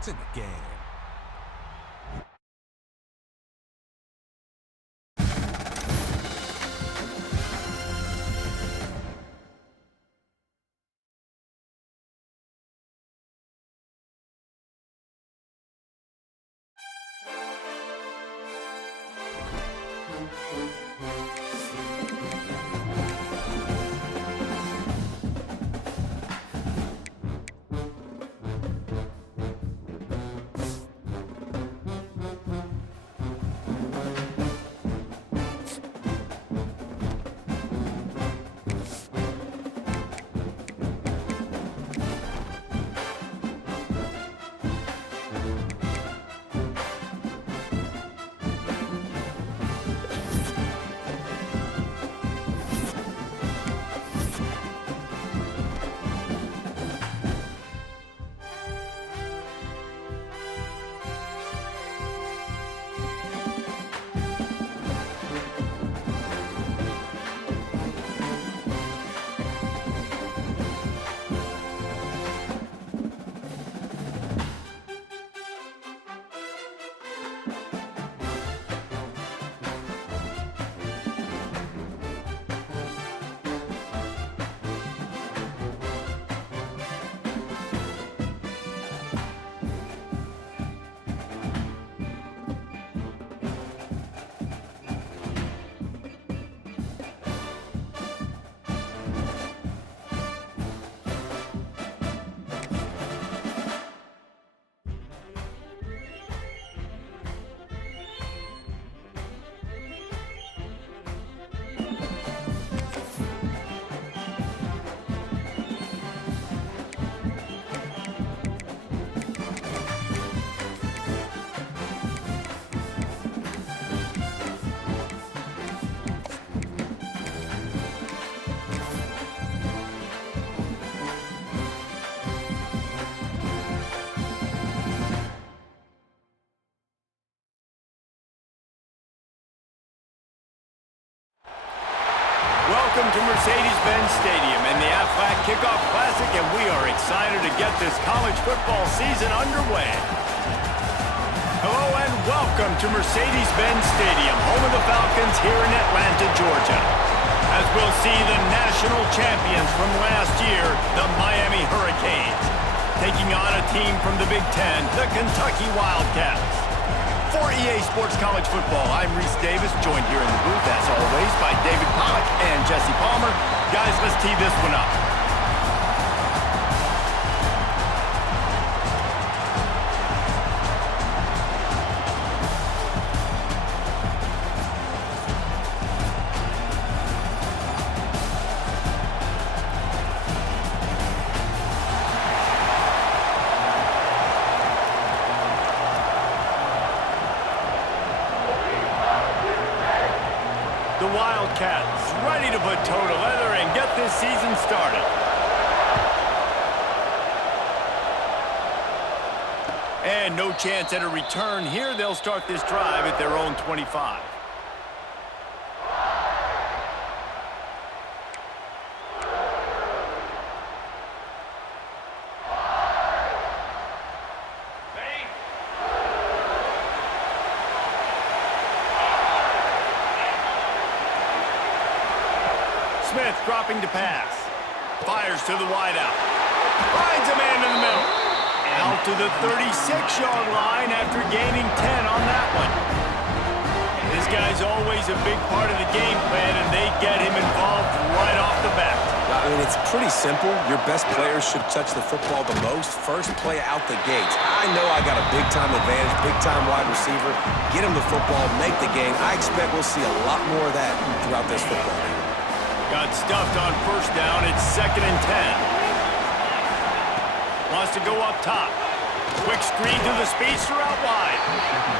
It's in the game. Welcome to Mercedes-Benz Stadium and the Aflac Kickoff Classic, and we are excited to get this college football season underway. Hello and welcome to Mercedes-Benz Stadium, home of the Falcons here in Atlanta, Georgia. As we'll see the national champions from last year, the Miami Hurricanes, taking on a team from the Big Ten, the Kentucky Wildcats. For EA Sports College Football, I'm Reese Davis, joined here in the booth, as always, by David Pollack and Jesse Palmer. Guys, let's tee this one up. The Wildcats ready to put toe to leather and get this season started. And no chance at a return here. They'll start this drive at their own 25. Smith dropping to pass. Fires to the wideout. Finds a man in the middle. Out to the 36-yard line after gaining 10 on that one. This guy's always a big part of the game plan, and they get him involved right off the bat. I mean, it's pretty simple. Your best players should touch the football the most. First play out the gates. I know I got a big-time advantage, big-time wide receiver. Get him the football, make the game. I expect we'll see a lot more of that throughout this football game. Got stuffed on first down. It's 2nd and 10. Wants to go up top. Quick screen to the speedster out wide.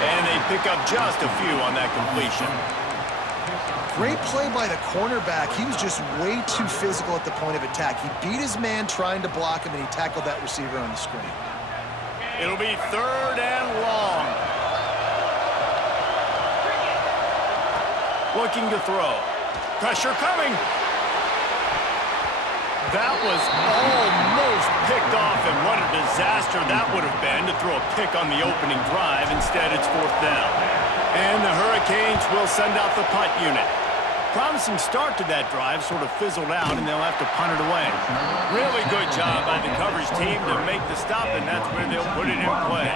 And they pick up just a few on that completion. Great play by the cornerback. He was just way too physical at the point of attack. He beat his man trying to block him, and he tackled that receiver on the screen. It'll be 3rd and long. Looking to throw. Pressure coming. That was almost picked off, and what a disaster that would have been to throw a pick on the opening drive. Instead, it's 4th down. And the Hurricanes will send out the punt unit. Promising start to that drive, sort of fizzled out, and they'll have to punt it away. Really good job by the coverage team to make the stop, and that's where they'll put it in play.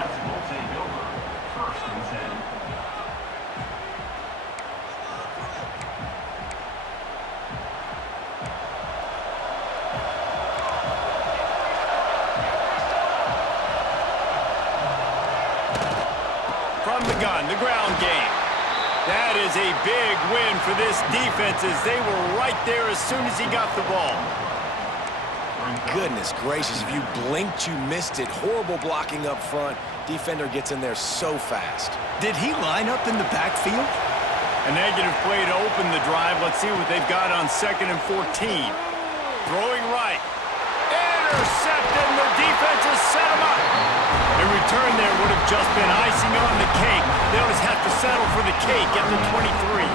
From the gun, the ground game. That is a big win for this defense as they were right there as soon as he got the ball. Goodness gracious, if you blinked, you missed it. Horrible blocking up front. Defender gets in there so fast. Did he line up in the backfield? A negative play to open the drive. Let's see what they've got on 2nd and 14. Throwing right. Intercepted, and the defense has set him up. A return there would have just been icing on the cake. They'll just have to settle for the cake at the 23.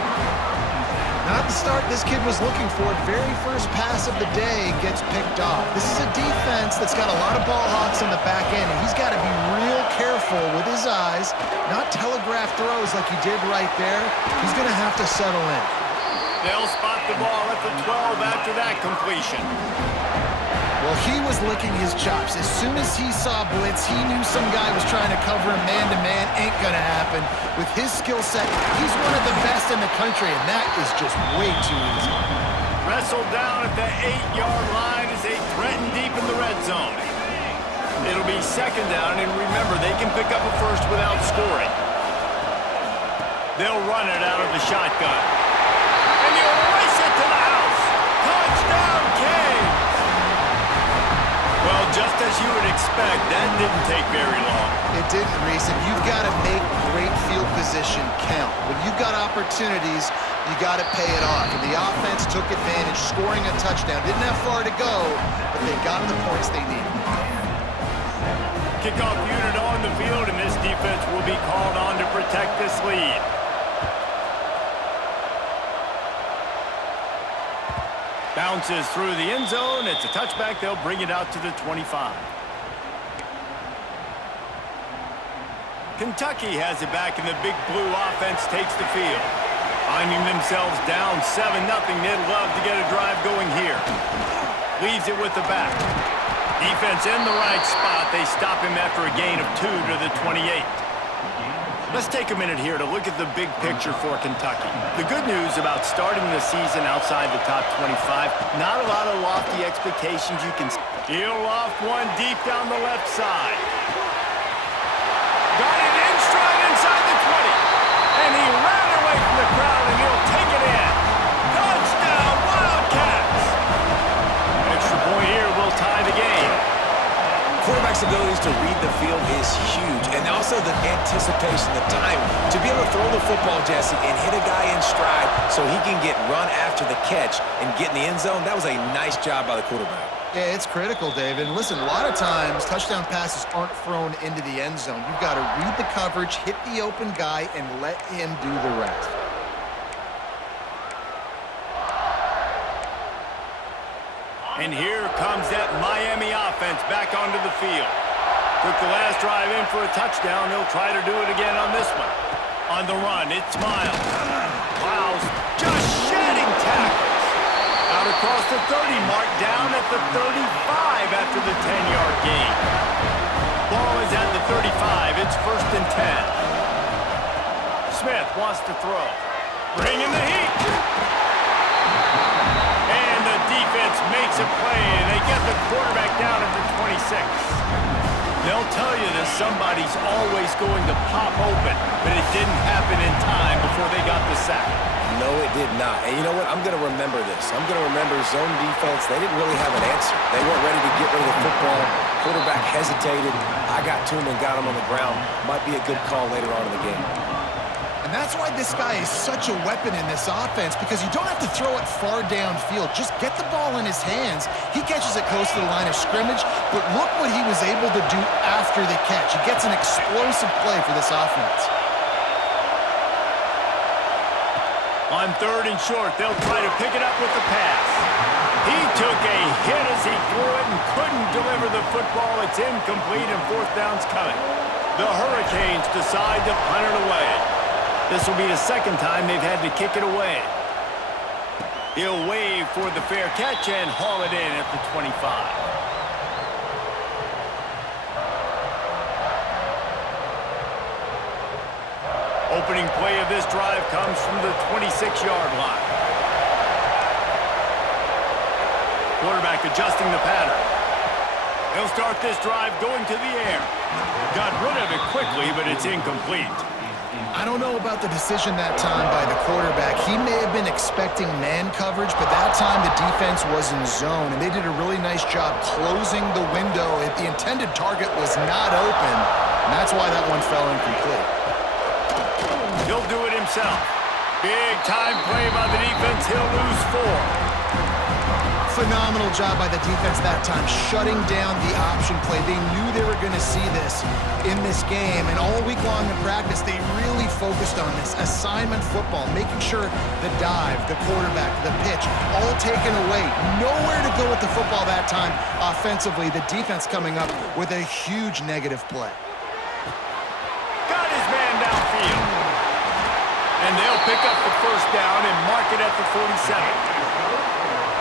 Not the start this kid was looking for. Very first pass of the day gets picked off. This is a defense that's got a lot of ball hawks in the back end, and he's got to be real careful with his eyes, not telegraph throws like he did right there. He's going to have to settle in. They'll spot the ball at the 12 after that completion. Well, he was licking his chops. As soon as he saw blitz, he knew some guy was trying to cover him man-to-man. Ain't gonna happen. With his skill set, he's one of the best in the country, and that is just way too easy. Wrestled down at the 8-yard line as they threaten deep in the red zone. It'll be 2nd down, and remember, they can pick up a first without scoring. They'll run it out of the shotgun. And he'll race it to the house. Touchdown, Canes! Well, just as you would expect, that didn't take very long. It didn't, Reese, and you've got to make great field position count. When you've got opportunities, you got to pay it off. And the offense took advantage, scoring a touchdown. Didn't have far to go, but they got the points they needed. Kickoff unit on the field, and this defense will be called on to protect this lead. Bounces through the end zone. It's a touchback. They'll bring it out to the 25. Kentucky has it back, and the Big Blue offense takes the field. Finding themselves down 7-0, they'd love to get a drive going here. Leaves it with the back. Defense in the right spot. They stop him after a gain of 2 to the 28. Let's take a minute here to look at the big picture for Kentucky. The good news about starting the season outside the top 25, not a lot of lofty expectations you can see. He'll loft one deep down the left side. Got it in stride inside the 20. And he ran away from the crowd, and he'll take it in. Touchdown, Wildcats! Extra point here will tie the game. Quarterback's abilities to read the field is huge, and also the anticipation, the time to be able to throw the football, Jesse, and hit a guy in stride so he can get run after the catch and get in the end zone. That was a nice job by the quarterback. Yeah, it's critical, David. And listen, a lot of times touchdown passes aren't thrown into the end zone. You've got to read the coverage, hit the open guy, and let him do the rest. And here comes that Miami offense back onto the field. Took the last drive in for a touchdown. They'll try to do it again on this one. On the run, it's Miles. Miles just shedding tackles. Out across the 30 mark, down at the 35 after the 10-yard gain. Ball is at the 35. It's 1st and 10. Smith wants to throw. Bringing the heat. And the defense makes a play, and they get the quarterback down at the 26. They'll tell you that somebody's always going to pop open, but it didn't happen in time before they got the sack. No, it did not. And you know what? I'm going to remember this. I'm going to remember zone defense. They didn't really have an answer. They weren't ready to get rid of the football. Quarterback hesitated. I got to him and got him on the ground. Might be a good call later on in the game. And that's why this guy is such a weapon in this offense, because you don't have to throw it far downfield. Just get the ball in his hands. He catches it close to the line of scrimmage, but look what he was able to do after the catch. He gets an explosive play for this offense. On 3rd and short, they'll try to pick it up with the pass. He took a hit as he threw it and couldn't deliver the football. It's incomplete and fourth down's coming. The Hurricanes decide to punt it away. This will be the second time they've had to kick it away. He'll wave for the fair catch and haul it in at the 25. Opening play of this drive comes from the 26-yard line. Quarterback adjusting the pattern. He'll start this drive going to the air. Got rid of it quickly, but it's incomplete. I don't know about the decision that time by the quarterback. He may have been expecting man coverage, but that time the defense was in zone, and they did a really nice job closing the window. The intended target was not open, and that's why that one fell incomplete. He'll do it himself. Big time play by the defense. He'll lose 4. Phenomenal job by the defense that time, shutting down the option play. They knew they were going to see this in this game, and all week long in practice, they really focused on this assignment football, making sure the dive, the quarterback, the pitch, all taken away. Nowhere to go with the football that time offensively. The defense coming up with a huge negative play. Got his man downfield. And they'll pick up the first down and mark it at the 47.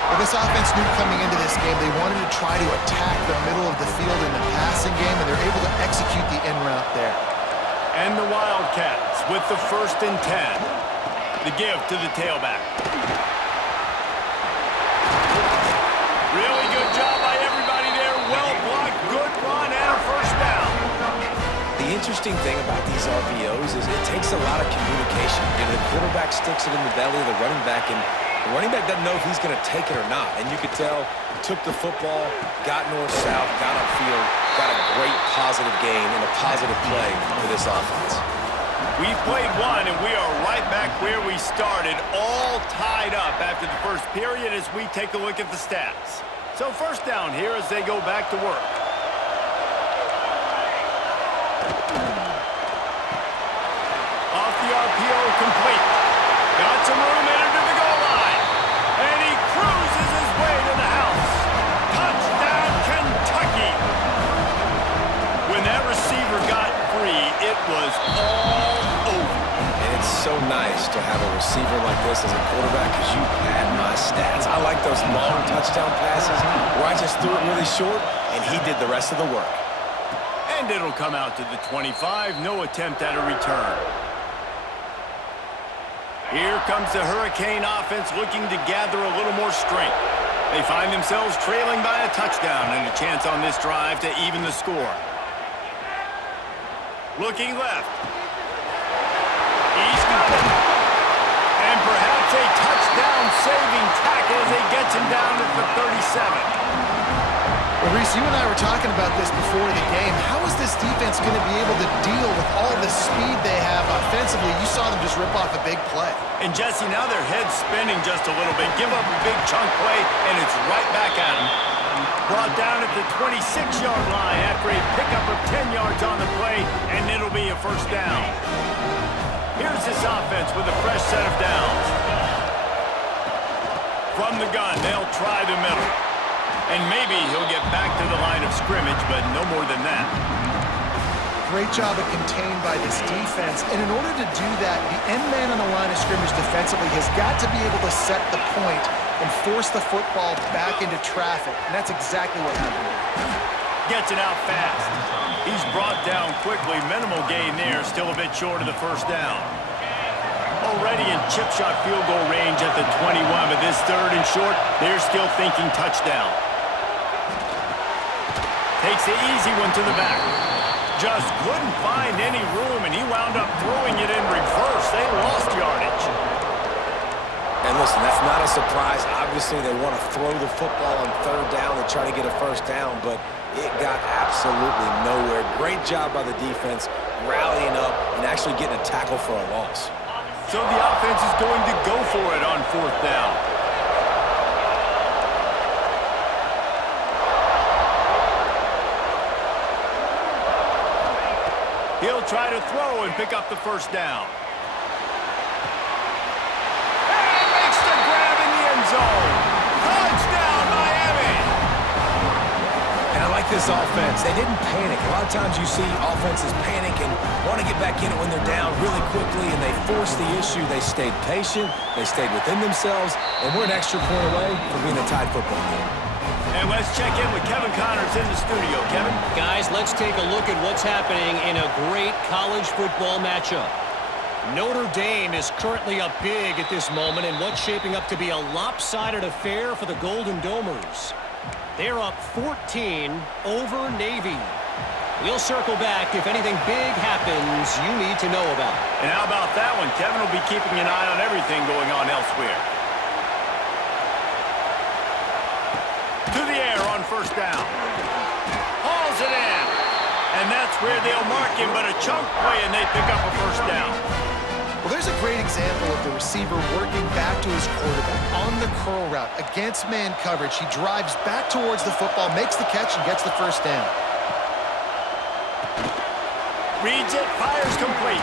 Well, this offense knew coming into this game they wanted to try to attack the middle of the field in the passing game, and they're able to execute the in route there. And the Wildcats with the 1st and 10. The give to the tailback. Really good job by everybody there. Well blocked, good run, and a first down. The interesting thing about these RPOs is it takes a lot of communication. You know, the quarterback sticks it in the belly of the running back, and the running back doesn't know if he's going to take it or not. And you could tell he took the football, got north-south, got upfield, got a great positive gain and a positive play for this offense. We've played one, and we are right back where we started, all tied up after the first period as we take a look at the stats. So first down here as they go back to work. Off the RPO, complete. Got some room, entered to the goal line. And he cruises his way to the house. Touchdown, Kentucky. When that receiver got free, it was all over. And it's so nice to have a receiver like this as a quarterback because you pad my stats. I like those long touchdown passes where I just threw it really short and he did the rest of the work. And it'll come out to the 25. No attempt at a return. Here comes the Hurricane offense looking to gather a little more strength. They find themselves trailing by a touchdown and a chance on this drive to even the score. Looking left. He's got it. And perhaps a touchdown-saving tackle as he gets him down at the 37. Well, Reese, you and I were talking about this before the game. How is this defense going to be able to deal with all the speed they have offensively? You saw them just rip off a big play. And Jesse, now their head's spinning just a little bit. Give up a big chunk play, and it's right back at them. Brought down at the 26-yard line after a pickup of 10 yards on the play, and it'll be a first down. Here's this offense with a fresh set of downs. From the gun, they'll try the middle. And maybe he'll get back to the line of scrimmage, but no more than that. Great job of contained by this defense. And in order to do that, the end man on the line of scrimmage defensively has got to be able to set the point and force the football back into traffic. And that's exactly what happened. Gets it out fast. He's brought down quickly. Minimal gain there, still a bit short of the first down. Already in chip shot field goal range at the 21, but this third and short, they're still thinking touchdown. Takes the easy one to the back. Just couldn't find any room, and he wound up throwing it in reverse. They lost yardage. And listen, that's not a surprise. Obviously, they want to throw the football on third down and try to get a first down, but it got absolutely nowhere. Great job by the defense, rallying up and actually getting a tackle for a loss. So the offense is going to go for it on fourth down. He'll try to throw and pick up the first down. And makes the grab in the end zone. Touchdown, Miami! this offense. They didn't panic. A lot of times you see offenses panic and want to get back in it when they're down really quickly, and they force the issue. They stayed patient. They stayed within themselves, and we're an extra point away from being a tied football game. And let's check in with Kevin Connors in the studio. Kevin? Guys, let's take a look at what's happening in a great college football matchup. Notre Dame is currently up big at this moment in what's shaping up to be a lopsided affair for the Golden Domers. They're up 14 over Navy. We'll circle back if anything big happens you need to know about. And how about that one? Kevin will be keeping an eye on everything going on elsewhere. To the air on first down. Hauls it in. And that's where they'll mark him, but a chunk play, and they pick up a first down. Well, there's a great example of the receiver working back to his quarterback on the curl route against man coverage. He drives back towards the football, makes the catch, and gets the first down. Reads it, fires complete.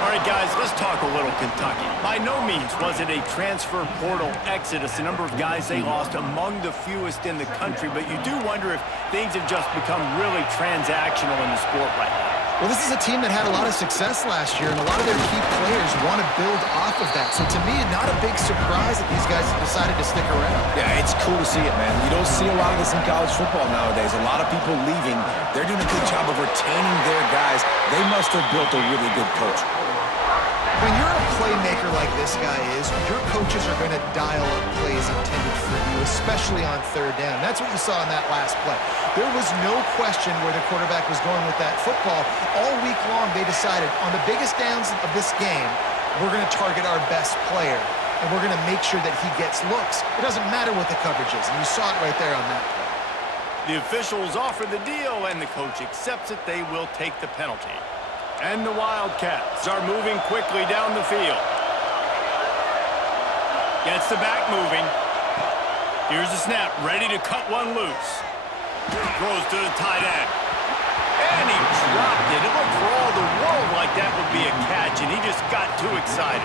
All right, guys, let's talk a little Kentucky. By no means was it a transfer portal exodus. The number of guys they lost among the fewest in the country, but you do wonder if things have just become really transactional in the sport right now. Well, this is a team that had a lot of success last year, and a lot of their key players want to build off of that. So to me, not a big surprise that these guys have decided to stick around. Yeah, it's cool to see it, man. You don't see a lot of this in college football nowadays. A lot of people leaving. They're doing a good job of retaining their guys. They must have built a really good culture. When you're a playmaker like this guy is, your coaches are going to dial up plays intended for you, especially on third down. That's what you saw in that last play. There was no question where the quarterback was going with that football. All week long, they decided on the biggest downs of this game, we're going to target our best player, and we're going to make sure that he gets looks. It doesn't matter what the coverage is, and you saw it right there on that play. The officials offer the deal, and the coach accepts it. They will take the penalty. And the Wildcats are moving quickly down the field. Gets the back moving. Here's the snap, ready to cut one loose. Throws to the tight end. And he dropped it. It looked for all the world like that would be a catch, and he just got too excited.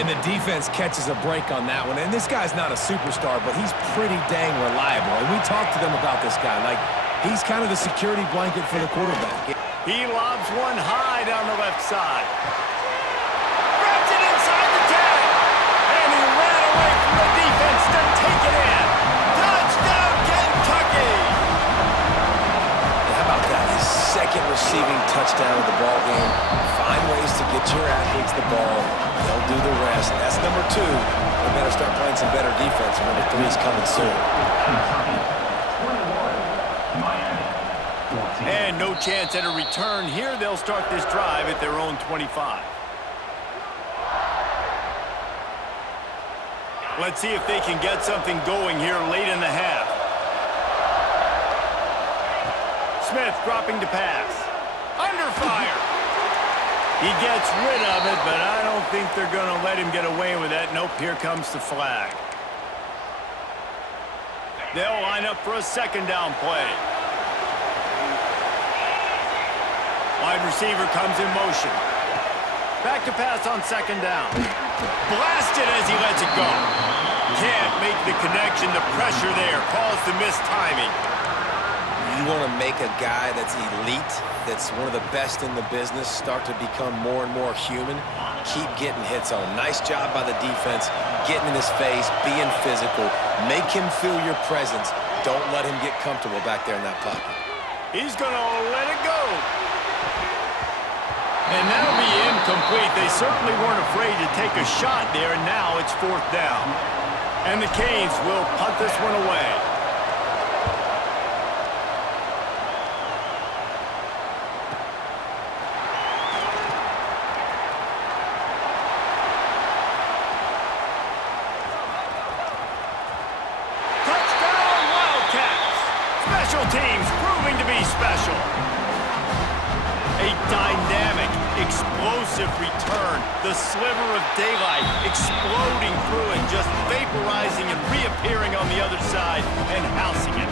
And the defense catches a break on that one. And this guy's not a superstar, but he's pretty dang reliable. And we talked to them about this guy. Like, he's kind of the security blanket for the quarterback. He lobs one high down the left side. Grabs it inside the 10. And he ran away from the defense to take it in. Touchdown, Kentucky! How about that? His second receiving touchdown of the ball game. Find ways to get your athletes the ball. They'll do the rest. That's number 2. We better start playing some better defense. Number 3 is coming soon. And no chance at a return here. They'll start this drive at their own 25. Let's see if they can get something going here late in the half. Smith dropping to pass. Under fire. He gets rid of it, but I don't think they're going to let him get away with that. Nope, here comes the flag. They'll line up for a second down play. Wide receiver comes in motion. Back to pass on second down. Blasted as he lets it go. Can't make the connection. The pressure there caused the missed timing. You want to make a guy that's elite, that's one of the best in the business, start to become more and more human. Keep getting hits on him. Nice job by the defense, getting in his face, being physical. Make him feel your presence. Don't let him get comfortable back there in that pocket. He's going to let it go. And that'll be incomplete. They certainly weren't afraid to take a shot there, and now it's fourth down. And the Canes will punt this one away. Touchdown, Wildcats! Special teams proving to be special. A dynamic, explosive return. The sliver of daylight exploding through it, just vaporizing and reappearing on the other side and housing it.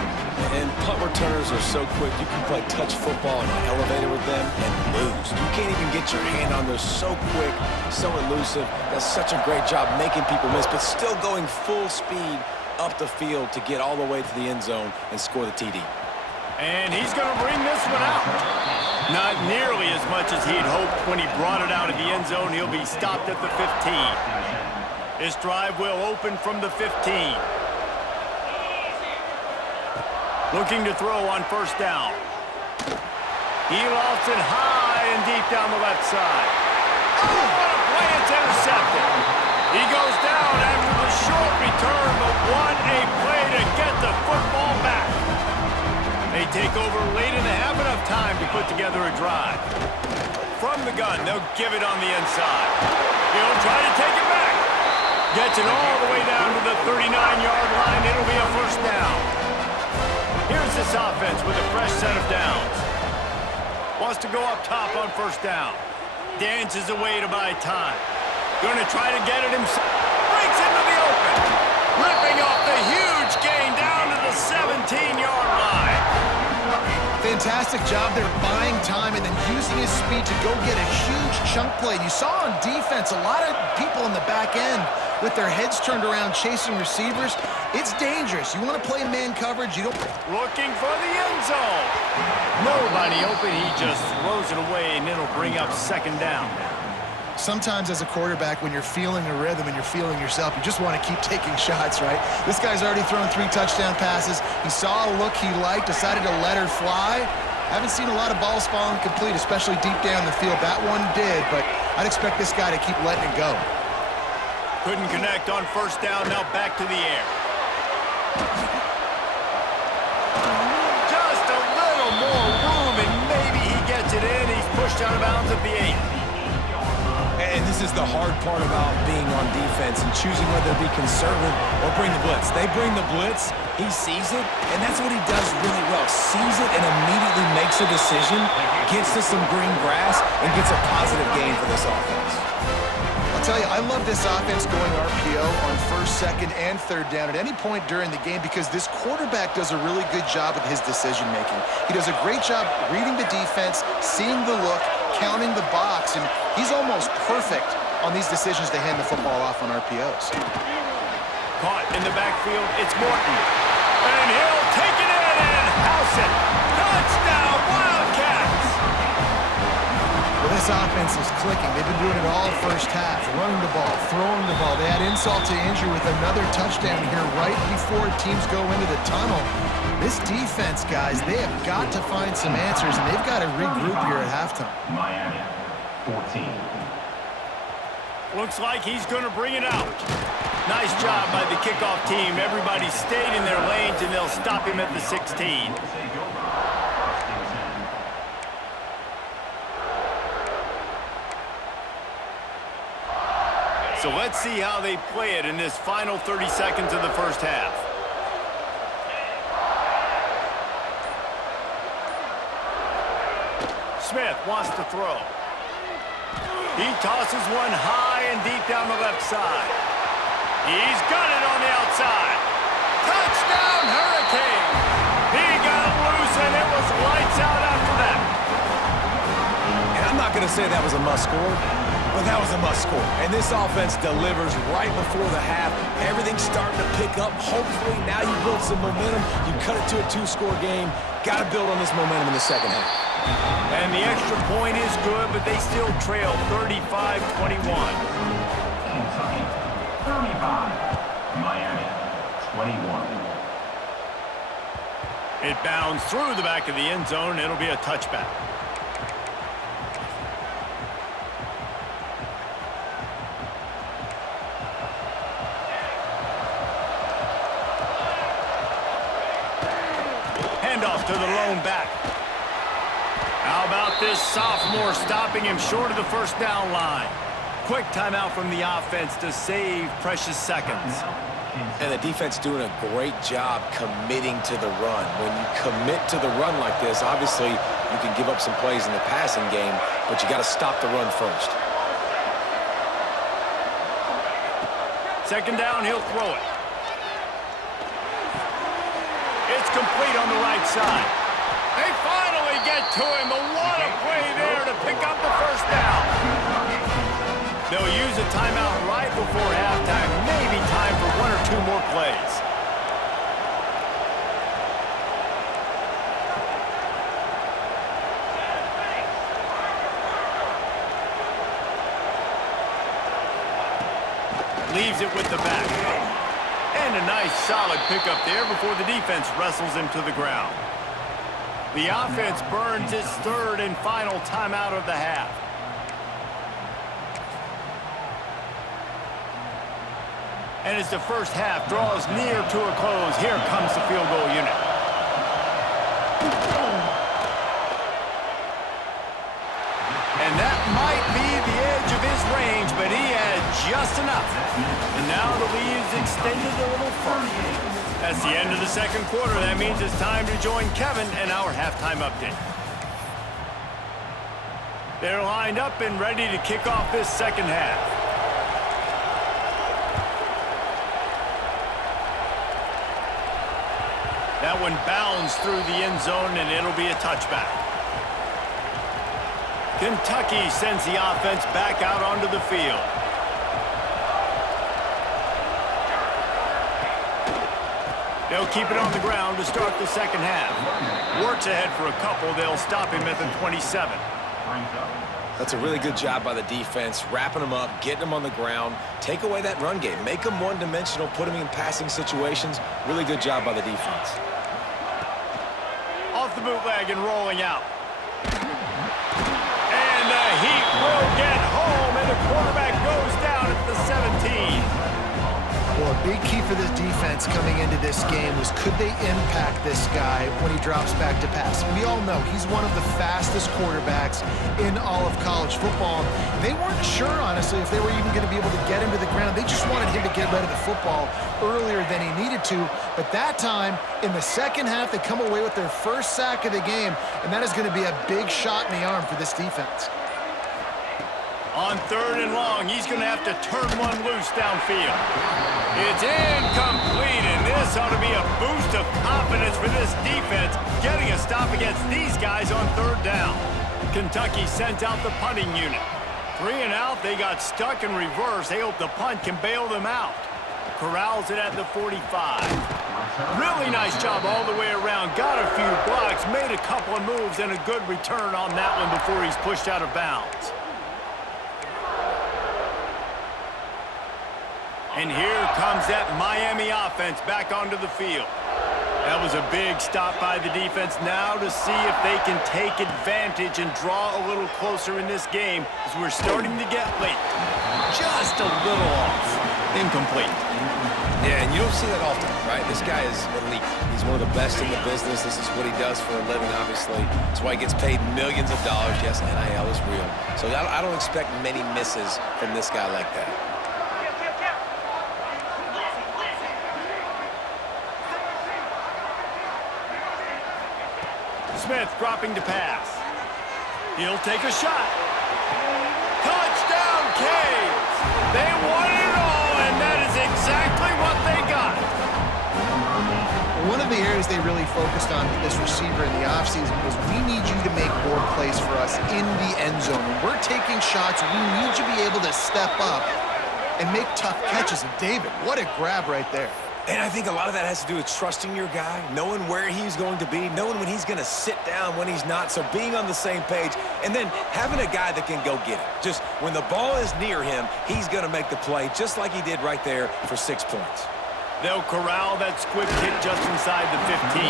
And punt returners are so quick. You can play touch football in an elevator with them and lose. You can't even get your hand on those. So quick, so elusive. Does such a great job making people miss, but still going full speed up the field to get all the way to the end zone and score the TD. And he's going to bring this one out. Not nearly as much as he'd hoped when he brought it out of the end zone. He'll be stopped at the 15. This drive will open from the 15. Looking to throw on first down. He lofts it high and deep down the left side. Oh, what a play! It's intercepted. He goes down after the short return, but what a play to get the football back. They take over late in the half, enough time to put together a drive. From the gun, they'll give it on the inside. He'll try to take it back. Gets it all the way down to the 39-yard line. It'll be a first down. Here's this offense with a fresh set of downs. Wants to go up top on first down. Dances away to buy time. Going to try to get it himself. Breaks into the open. Ripping off the huge gain down to the 17-yard line. Fantastic job there buying time and then using his speed to go get a huge chunk play. You saw on defense a lot of people in the back end with their heads turned around chasing receivers. It's dangerous. You want to play man coverage. You don't. Looking for the end zone. Nobody open. He just throws it away, and it'll bring up second down. Sometimes as a quarterback, when you're feeling a rhythm and you're feeling yourself, you just want to keep taking shots, right? This guy's already thrown 3 touchdown passes. He saw a look he liked, decided to let her fly. Haven't seen a lot of balls falling complete, especially deep down the field. That one did, but I'd expect this guy to keep letting it go. Couldn't connect on first down. Now back to the air. Just a little more room, and maybe he gets it in. He's pushed out of bounds at the 8. And this is the hard part about being on defense and choosing whether to be conservative or bring the blitz. They bring the blitz, he sees it, and that's what he does really well. Sees it and immediately makes a decision, gets to some green grass, and gets a positive gain for this offense. I'll tell you, I love this offense going RPO on first, second, and third down at any point during the game because this quarterback does a really good job with his decision-making. He does a great job reading the defense, seeing the look, counting the box, and he's almost perfect on these decisions to hand the football off on RPOs. Caught in the backfield, it's Morton. And he'll take it in and house it. Touchdown, Wildcats! Well, this offense is clicking. They've been doing it all first half, running the ball, throwing the ball. They had insult to injury with another touchdown here right before teams go into the tunnel. This defense, guys, they have got to find some answers, and they've got to regroup here at halftime. Miami, 14. Looks like he's going to bring it out. Nice job by the kickoff team. Everybody stayed in their lanes, and they'll stop him at the 16. So let's see how they play it in this final 30 seconds of the first half. Smith wants to throw. He tosses one high and deep down the left side. He's got it on the outside. Touchdown, Hurricanes! He got loose, and it was lights out after that. And I'm not going to say that was a must-score, but that was a must-score. And this offense delivers right before the half. Everything's starting to pick up. Hopefully, now you build some momentum. You cut it to a 2-score game. Got to build on this momentum in the second half. And the extra point is good, but they still trail 35-21. Kentucky, 35. Miami, 21. It bounds through the back of the end zone. It'll be a touchback. Handoff to the lone back. How about this sophomore stopping him short of the first down line? Quick timeout from the offense to save precious seconds. And the defense doing a great job committing to the run. When you commit to the run like this, obviously you can give up some plays in the passing game, but you got to stop the run first. Second down, he'll throw it. It's complete on the right side. They finally get to him, but what a play there to pick up the first down. They'll use a timeout right before halftime. Maybe time for 1 or 2 more plays. leaves it with the back. And a nice solid pickup there before the defense wrestles him to the ground. The offense burns its third and final timeout of the half. And as the first half draws near to a close, here comes the field goal unit. And that might be the edge of his range, but he had just enough. And now the lead is extended a little further. That's the end of the second quarter. That means it's time to join Kevin and our halftime update. They're lined up and ready to kick off this second half. That one bounds through the end zone, and it'll be a touchback. Kentucky sends the offense back out onto the field. They'll keep it on the ground to start the second half. Works ahead for a couple. They'll stop him at the 27. That's a really good job by the defense, wrapping them up, getting them on the ground, take away that run game, make them one-dimensional, put them in passing situations. Really good job by the defense. Off the bootleg and rolling out. And the Heat will get home, and the quarterback goes down at the 17. Well, a big key for this defense coming into this game was could they impact this guy when he drops back to pass? We all know he's one of the fastest quarterbacks in all of college football. They weren't sure, honestly, if they were even going to be able to get him to the ground. They just wanted him to get rid of the football earlier than he needed to. But that time, in the second half, they come away with their first sack of the game, and that is going to be a big shot in the arm for this defense. On third and long, he's going to have to turn one loose downfield. It's incomplete, and this ought to be a boost of confidence for this defense, getting a stop against these guys on third down. Kentucky sends out the punting unit. 3 and out, they got stuck in reverse. They hope the punt can bail them out. Corrals it at the 45. Really nice job all the way around. Got a few blocks, made a couple of moves, and a good return on that one before he's pushed out of bounds. And here comes that Miami offense back onto the field. That was a big stop by the defense. Now to see if they can take advantage and draw a little closer in this game as we're starting to get late. Just a little off. Incomplete. Yeah, and you don't see that often, right? This guy is elite. He's one of the best in the business. This is what he does for a living, obviously. That's why he gets paid millions of dollars. Yes, NIL is real. So I don't expect many misses from this guy like that. Smith dropping to pass. He'll take a shot. Touchdown, Canes! They won it all, and that is exactly what they got. One of the areas they really focused on with this receiver in the offseason was we need you to make more plays for us in the end zone. When we're taking shots, we need you to be able to step up and make tough catches. And David, what a grab right there. And I think a lot of that has to do with trusting your guy, knowing where he's going to be, knowing when he's going to sit down, when he's not, so being on the same page, and then having a guy that can go get it. Just when the ball is near him, he's going to make the play, just like he did right there for 6 points. They'll corral that squib kick just inside the 15.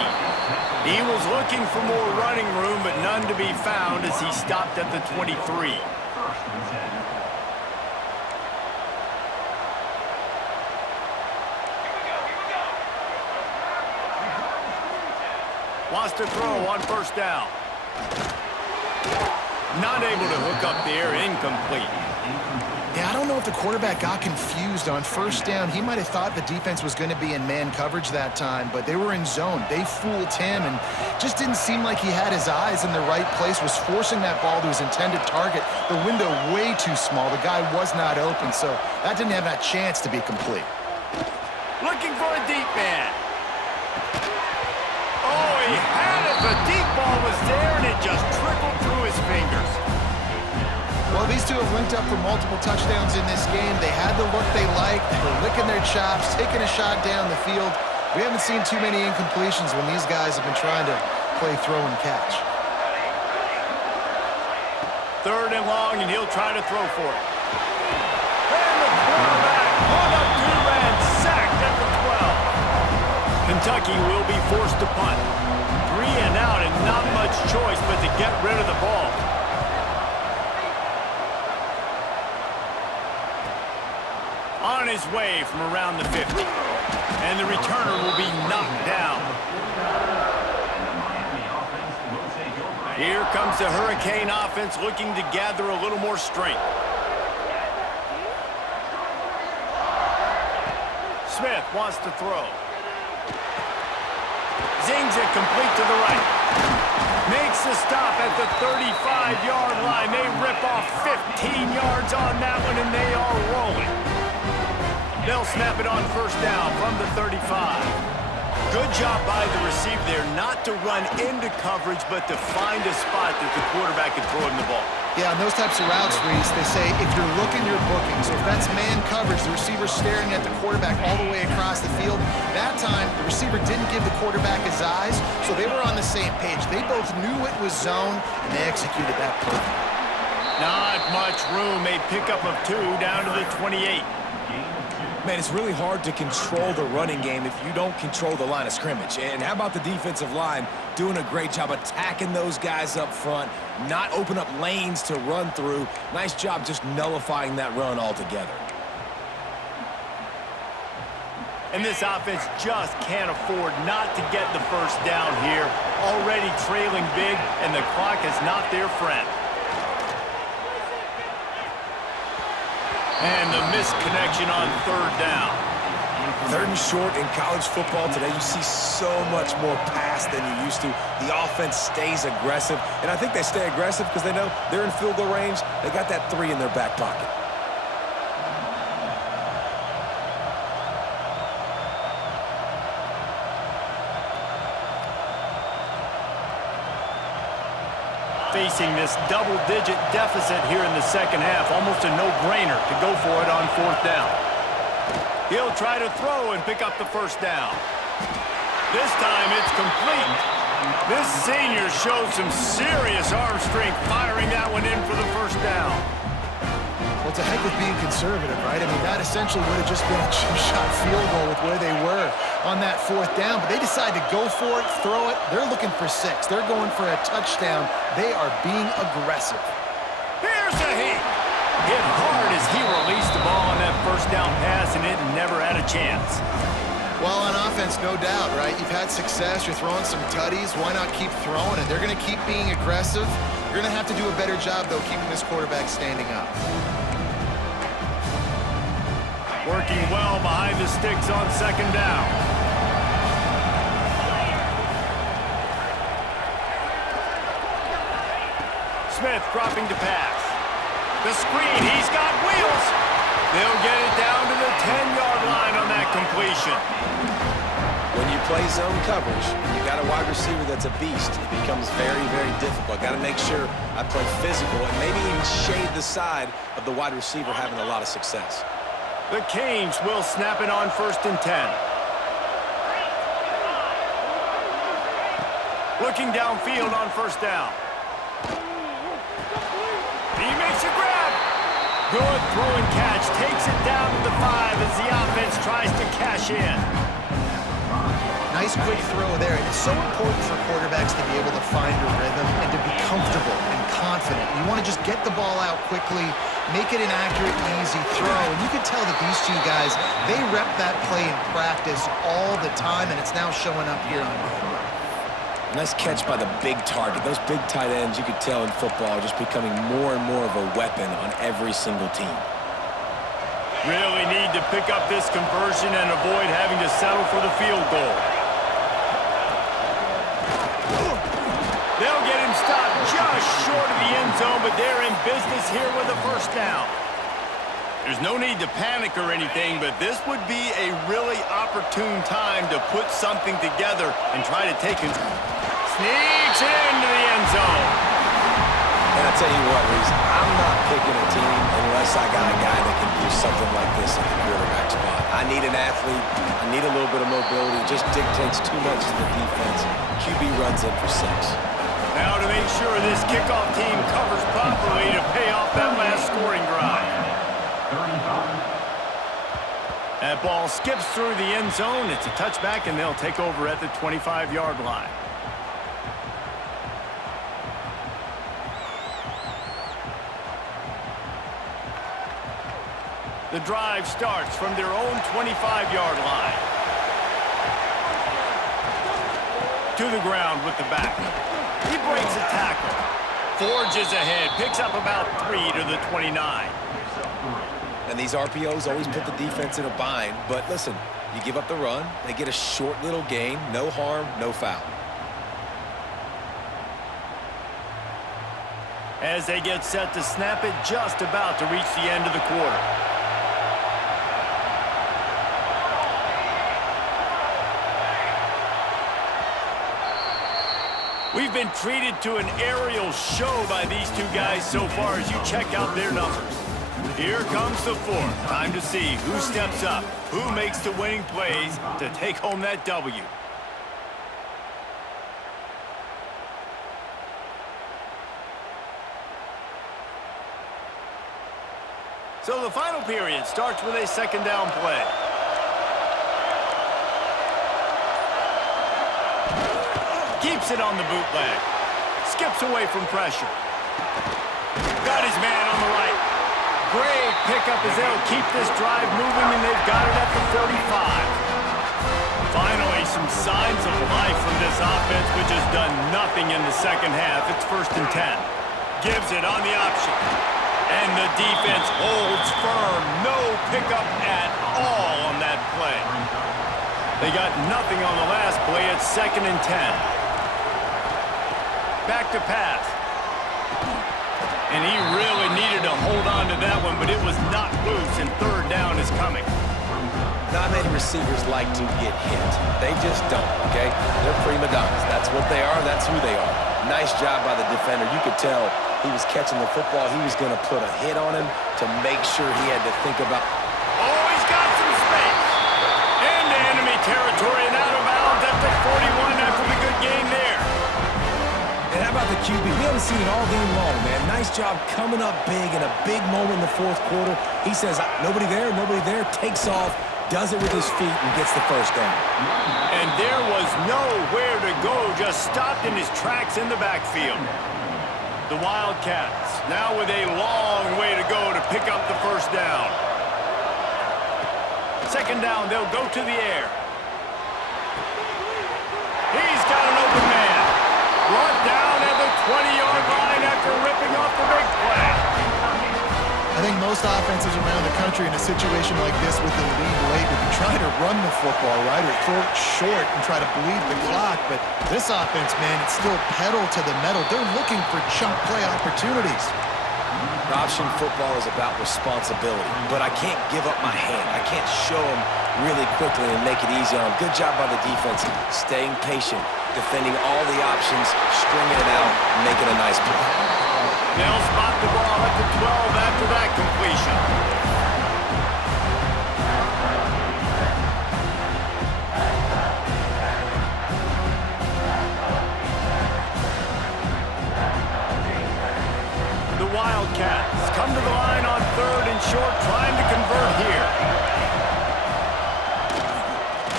He was looking for more running room, but none to be found as he stopped at the 23. Wants to throw on first down. Not able to hook up there, incomplete. Yeah, I don't know if the quarterback got confused on first down. He might have thought the defense was going to be in man coverage that time, but they were in zone. They fooled him and just didn't seem like he had his eyes in the right place, was forcing that ball to his intended target. The window way too small. The guy was not open, so that didn't have that chance to be complete. Looking for a deep man. Oh, he had it. The deep ball was there, and it just trickled through his fingers. Well, these two have linked up for multiple touchdowns in this game. They had the look they liked. They were licking their chops, taking a shot down the field. We haven't seen too many incompletions when these guys have been trying to play throw and catch. Third and long, and he'll try to throw for it. And the quarterback put a Kentucky will be forced to punt. 3 and out and not much choice but to get rid of the ball. On his way from around the 50. And the returner will be knocked down. Here comes the Hurricane offense looking to gather a little more strength. Smith wants to throw. Zings it complete to the right. Makes the stop at the 35-yard line. They rip off 15 yards on that one, and they are rolling. They'll snap it on first down from the 35. Good job by the receiver there not to run into coverage, but to find a spot that the quarterback can throw him the ball. Yeah, on those types of routes, Reese, they say if you're looking, you're booking. So if that's man coverage, the receiver's staring at the quarterback all the way across the field. That time, the receiver didn't give the quarterback his eyes, so they were on the same page. They both knew it was zone, and they executed that perfectly. Not much room. A pickup of 2 down to the 28. Man, it's really hard to control the running game if you don't control the line of scrimmage. And how about the defensive line doing a great job attacking those guys up front, not open up lanes to run through. Nice job just nullifying that run altogether. And this offense just can't afford not to get the first down here. Already trailing big, and the clock is not their friend. And the missed connection on third down. 3rd and short in college football today. You see so much more pass than you used to. The offense stays aggressive, and I think they stay aggressive because they know they're in field goal range. They got that 3 in their back pocket. Facing this double-digit deficit here in the second half. Almost a no-brainer to go for it on 4th down. He'll try to throw and pick up the first down. This time it's complete. This senior showed some serious arm strength firing that one in for the first down. Well, to heck with being conservative, right? I mean, that essentially would have just been a chip-shot field goal with where they were on that 4th down. But they decide to go for it, throw it. They're looking for 6. They're going for a touchdown. They are being aggressive. Here's a hit. Hit hard as he released the ball on that first down pass, and it never had a chance. Well, on offense, no doubt, right? You've had success. You're throwing some tutties. Why not keep throwing it? They're going to keep being aggressive. You're going to have to do a better job, though, keeping this quarterback standing up. Working well behind the sticks on 2nd down. Smith dropping to pass. The screen, he's got wheels. They'll get it down to the 10-yard line on that completion. When you play zone coverage and you got a wide receiver that's a beast, it becomes very, very difficult. Got to make sure I play physical and maybe even shade the side of the wide receiver having a lot of success. The Canes will snap it on 1st and 10. Looking downfield on 1st down. He makes a grab. Good throw and catch. Takes it down to the 5 as the offense tries to cash in. Nice quick throw there. And it's so important for quarterbacks to be able to find a rhythm and to be comfortable and confident. You want to just get the ball out quickly, make it an accurate, easy throw. And you can tell that these 2 guys, they rep that play in practice all the time, and it's now showing up here on the field. Nice catch by the big target. Those big tight ends, you could tell in football, are just becoming more and more of a weapon on every single team. Really need to pick up this conversion and avoid having to settle for the field goal. They'll get him stopped just short of the end zone, but they're in business here with a first down. There's no need to panic or anything, but this would be a really opportune time to put something together and try to take it. Sneaks it into the end zone. And I tell you what, Reese, I'm not picking a team unless I got a guy that can do something like this at the quarterback spot. I need an athlete. I need a little bit of mobility. It just dictates too much to the defense. QB runs in for 6. Now to make sure this kickoff team covers properly to pay off that last scoring drive. That ball skips through the end zone. It's a touchback, and they'll take over at the 25-yard line. The drive starts from their own 25-yard line. To the ground with the back. He breaks a tackle. Forges ahead. Picks up about 3 to the 29. And these RPOs always put the defense in a bind. But listen, you give up the run, they get a short little gain. No harm, no foul. As they get set to snap it, just about to reach the end of the quarter. We've been treated to an aerial show by these two guys so far as you check out their numbers. Here comes the fourth. Time to see who steps up, who makes the winning plays to take home that W. So the final period starts with a second down play. Keeps it on the bootleg. Skips away from pressure. Got his man on the right. Great pickup as they'll keep this drive moving, and they've got it at the 35. Finally, some signs of life from this offense, which has done nothing in the second half. It's 1st and 10. Gives it on the option. And the defense holds firm. No pickup at all on that play. They got nothing on the last play. It's 2nd and 10. Back to pass. And he really needed to hold on to that one, but it was not loose, and 3rd down is coming. Not many receivers like to get hit. They just don't, okay? They're prima donnas. That's what they are. That's who they are. Nice job by the defender. You could tell he was catching the football. He was going to put a hit on him to make sure he had to think about. Oh, he's got some space. Into enemy territory and out of bounds at the 41 after the good game there. And how about the QB? We haven't seen it all game long, man. Nice job coming up big in a big moment in the 4th quarter. He says, nobody there, takes off, does it with his feet, and gets the 1st down. And there was nowhere to go, just stopped in his tracks in the backfield. The Wildcats now with a long way to go to pick up the 1st down. 2nd down, they'll go to the air. He's got an open man. Brought down at the 20-yard line after ripping off the big play. I think most offenses around the country in a situation like this with the lead late would be trying to run the football, right, or throw it short and try to bleed the clock. But this offense, man, it's still pedal to the metal. They're looking for chunk play opportunities. Option football is about responsibility, but I can't give up my hand. I can't show them really quickly and make it easy on them. Good job by the defense, staying patient, defending all the options, stringing it out, making a nice play. They'll spot the ball at the 12 after that completion. The Wildcats come to the line on 3rd and short, trying to convert here.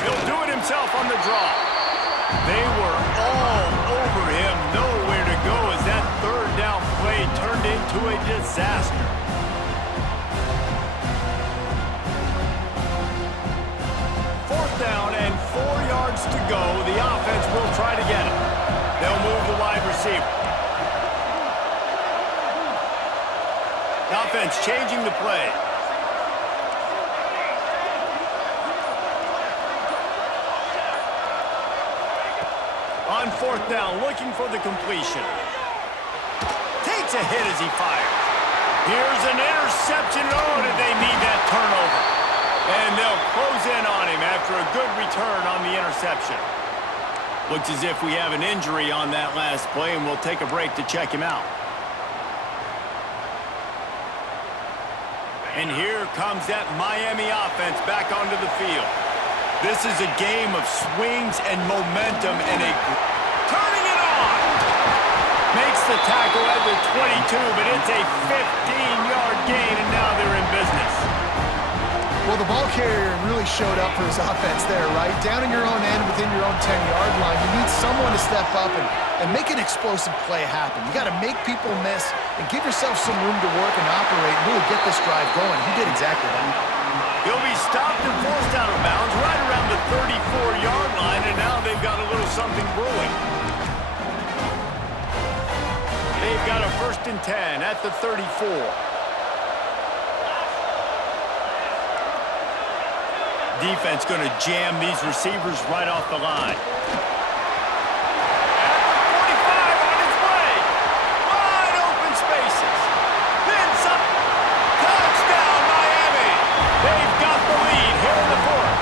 He'll do it himself on the draw. They were all over him, nowhere to go as that 3rd down play turned into a disaster. Fourth down and 4 yards to go. The offense will try to get it. They'll move the wide receiver. The offense changing the play. On 4th down, looking for the completion. Takes a hit as he fires. Here's an interception. Oh, did they need that turnover? And they'll close in on him after a good return on the interception. Looks as if we have an injury on that last play, and we'll take a break to check him out. And here comes that Miami offense back onto the field. This is a game of swings and momentum and turning it on. Makes the tackle at the 22, but it's a 15-yard gain, and now they're in business. Well, the ball carrier really showed up for his offense there, right? Down in your own end, within your own 10-yard line, you need someone to step up and make an explosive play happen. You got to make people miss and give yourself some room to work and operate and really get this drive going. He did exactly that. He'll be stopped and forced out of bounds right around the 34-yard line, and now they've got a little something brewing. They've got a 1st and 10 at the 34. Defense going to jam these receivers right off the line. At the 45 on his way. Wide open spaces. Pins up. Touchdown, Miami. They've got the lead here in the 4th.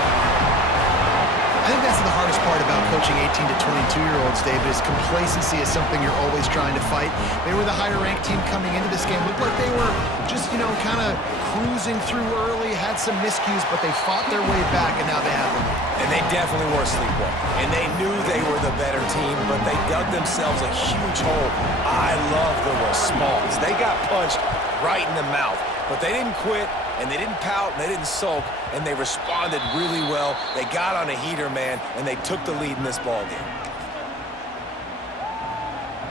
I think that's the hardest part about coaching 18 to 22-year-olds, David, is complacency is something you're always trying to fight. They were the higher-ranked team coming into this game. Looked like they were just, kind of cruising through early, had some miscues, but they fought their way back, and now they have the lead. And they definitely were sleepwalking. And they knew they were the better team, but they dug themselves a huge hole. I love the response. They got punched right in the mouth, but they didn't quit, and they didn't pout, and they didn't sulk, and they responded really well. They got on a heater, man, and they took the lead in this ball game.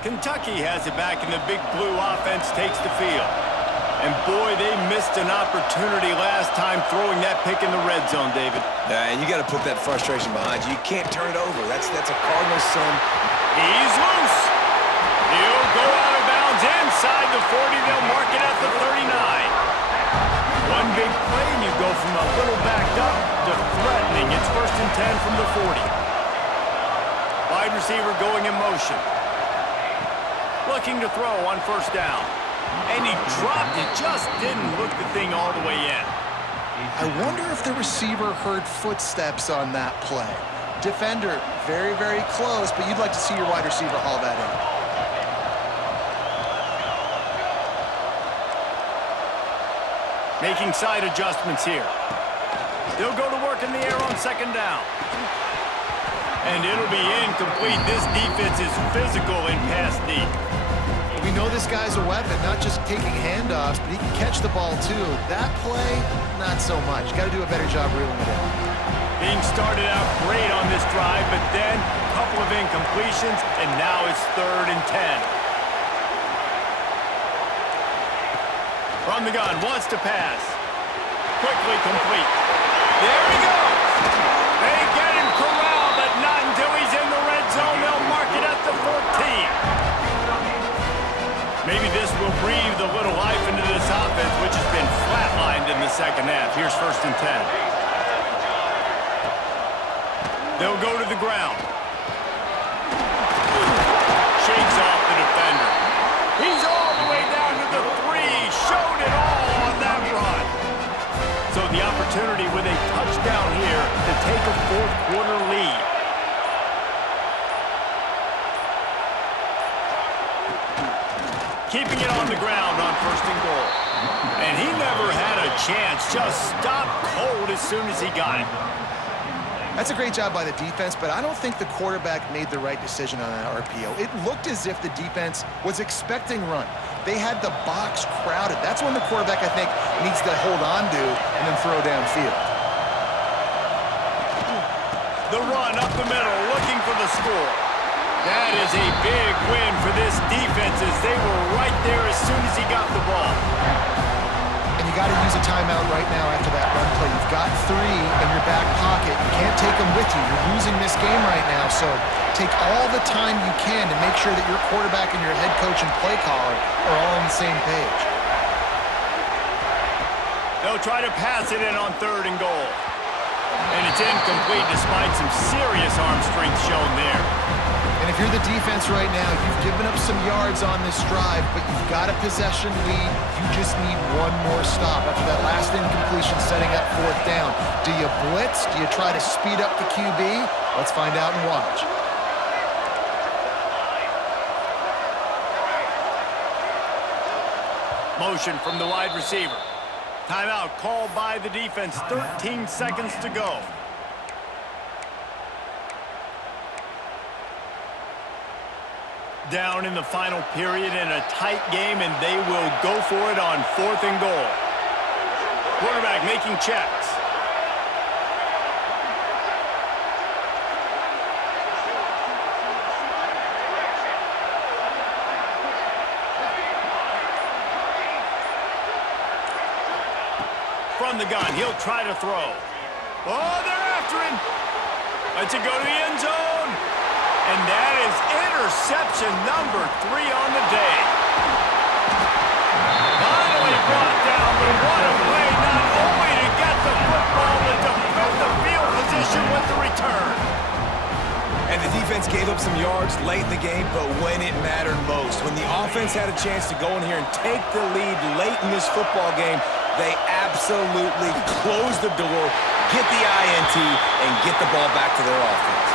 Kentucky has it back, and the Big Blue offense takes the field. And boy, they missed an opportunity last time throwing that pick in the red zone, David. And you got to put that frustration behind you. You can't turn it over. That's a Cardinals son. He's loose. He'll go out of bounds inside the 40. They'll mark it at the 39. One big play, and you go from a little backed up to threatening. It's 1st and 10 from the 40. Wide receiver going in motion. Looking to throw on 1st down. And he dropped it, just didn't look the thing all the way in. I wonder if the receiver heard footsteps on that play. Defender, very, very close, but you'd like to see your wide receiver haul that in. Making side adjustments here. They'll go to work in the air on 2nd down. And it'll be incomplete. This defense is physical in pass deep. We know this guy's a weapon, not just taking handoffs, but he can catch the ball too. That play, not so much. Got to do a better job reeling it in. Being started out great on this drive, but then a couple of incompletions, and now it's 3rd and 10. From the gun, wants to pass. Quickly complete. There he goes. They get him corralled, but not until he's in the red zone. They'll mark it at the 14. Maybe this will breathe a little life into this offense, which has been flatlined in the 2nd half. Here's 1st and 10. They'll go to the ground. Shakes off the defender. He's all the way down to the 3. Showed it all on that run. So the opportunity with a touchdown here to take a 4th quarter lead. Keeping it on the ground on 1st and goal. And he never had a chance. Just stopped cold as soon as he got it. That's a great job by the defense, but I don't think the quarterback made the right decision on that RPO. It looked as if the defense was expecting run. They had the box crowded. That's when the quarterback, I think, needs to hold on to and then throw downfield. The run up the middle, looking for the score. That is a big win for this defense as they were right there as soon as he got the ball. And you got to use a timeout right now after that run play. You've got 3 in your back pocket. You can't take them with you. You're losing this game right now, so take all the time you can to make sure that your quarterback and your head coach and play caller are all on the same page. They'll try to pass it in on 3rd and goal. And it's incomplete despite some serious arm strength shown there. And if you're the defense right now, you've given up some yards on this drive, but you've got a possession lead. You just need one more stop after that last incompletion setting up 4th down. Do you blitz? Do you try to speed up the QB? Let's find out and watch. Motion from the wide receiver. Timeout called by the defense. 13 seconds to go. Down in the final period in a tight game, and they will go for it on 4th and goal. Quarterback making checks. from the gun. He'll try to throw. Oh, they're after him. Lets it go to the end zone. And that is interception number 3 on the day. Finally brought down, but what a play, not only to get the football, but to put the field position with the return. And the defense gave up some yards late in the game, but when it mattered most, when the offense had a chance to go in here and take the lead late in this football game, they absolutely closed the door, get the INT, and get the ball back to their offense.